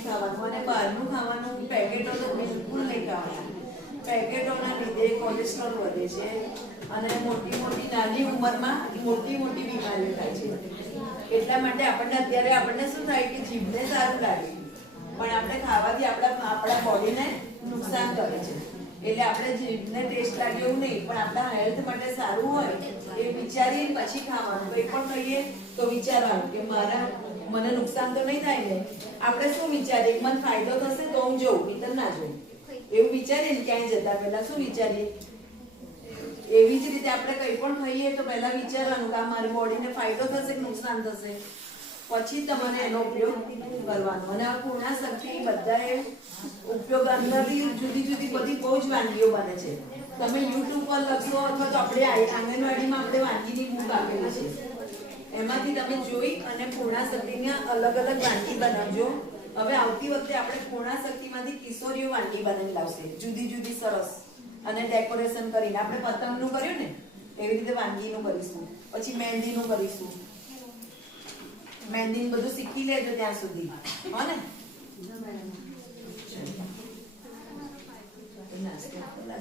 નહીં ખાવાનું અને બહારનું ખાવાનું પેકેટો તો બિલકુલ નહીં ખાવાના. પેકેટોના લીધે કોલેસ્ટ્રોલ વધે છે અને મોટી નાની ઉંમરમાં મોટી બીમારીઓ થાય છે. એટલા માટે આપણને શું થાય કે જીભને સારું લાગે પણ આપણે ખાવાથી આપણા બોડીને નુકસાન કરે છે. એટલે આપણે જીભને ટેસ્ટ લાગે એવું નહીં પણ આપણા હેલ્થ માટે સારું હોય એ વિચારીને પછી ખાવાનું. કંઈ પણ કહીએ તો વિચારવાનું કે મને નુકસાન તો નહીં થાય ને. આપણે શું વિચારીએ મને ફાયદો થશે તો હું જોઉં, નહીં ના જોઉં એવું વિચારીએ ને. ક્યાંય જતા પહેલા શું વિચારીએ? એવી જ રીતે આપણે કંઈ પણ ખાઈએ તો પહેલા વિચારવાનું કે આ મારી બોડીને ફાયદો થશે કે નુકસાન થશે, પછી તમારે એનો ઉપયોગ કરવાનો. અને આ પૂર્ણા શક્તિ બધાએ ઉપયોગ અંદરથી જુદી બધી બહુ જ વાનગીઓ બને છે. તમે યુટ્યુબ પર લખશો અથવા તો આપણે આંગણવાડીમાં આપણે વાનગીની બુક આપેલી છે, એમાંથી તમે જોઈ અને પૂર્ણા શક્તિની અલગ વાનગી બનાવજો. હવે આવતી વખતે આપણે પૂર્ણા શક્તિમાંથી કિશોરીઓ વાનગી બનાવી લાવશે, જુદી સરસ અને ડેકોરેશન કરીને. આપણે પતંગનું કર્યું ને એવી રીતે વાનગીનું કરીશું, પછી મહેંદીનું કરીશું. મહેંદી બધું શીખી લેજો ત્યાં સુધી, હો ને?